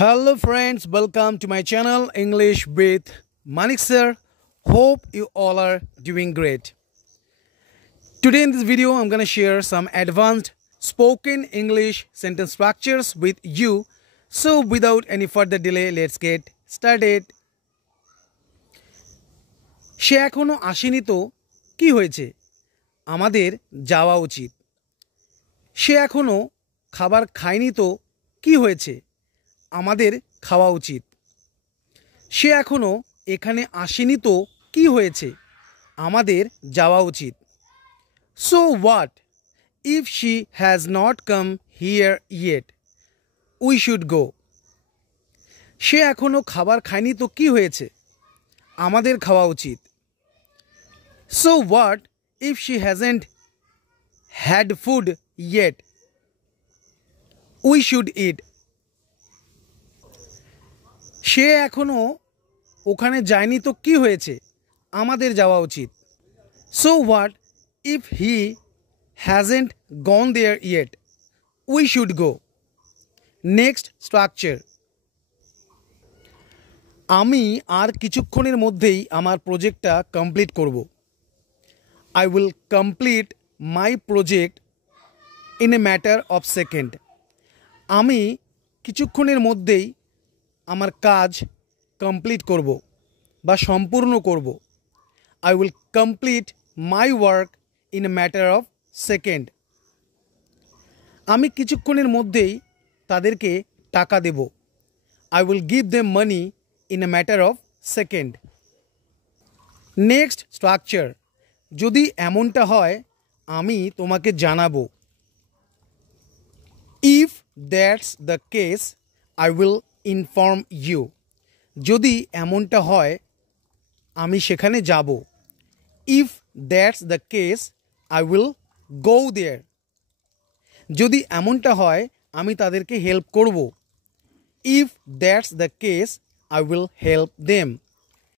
Hello friends, welcome to my channel English with Manik sir. Hope you all are doing great. Today in this video I'm going to share some advanced spoken English sentence structures with you. So without any further delay, let's get started. সে এখনো আসেনি তো কি হয়েছে আমাদের যাওয়া উচিত সে এখনো খাবার খায়নি তো কি হয়েছে আমাদের খাওয়া উচিত সে এখনো এখানে আসেনি তো কি হয়েছে আমাদের যাওয়া উচিত So what if she has not come here yet? We should go. সে এখনো খাবার খায়নি তো কি হয়েছে আমাদের খাওয়া উচিত So what if she hasn't had food yet? We should eat. সে এখনো ওখানে যায়নি তো কি হয়েছে আমাদের যাওয়া উচিত So what if he hasn't gone there yet? We should go. Next structure. আমি আর কিছুক্ষণের মধ্যেই আমার প্রজেক্টটা কমপ্লিট করব I will complete my project in a matter of second. আমি কিছুক্ষণের মধ্যেই আমার কাজ কমপ্লিট করব বা সম্পূর্ণ করব I will complete my work in a matter of second. আমি কিছুক্ষণের মধ্যেই তাদেরকে টাকা দেব I will give them money in a matter of second. Next structure. যদি এমনটা হয় আমি তোমাকে জানাবো If that's the case, I will inform you. যদি এমনটা হয় আমি সেখানে যাব If that's the case, I will go there. যদি এমনটা হয় আমি তাদেরকে হেল্প করব If that's the case, I will help them.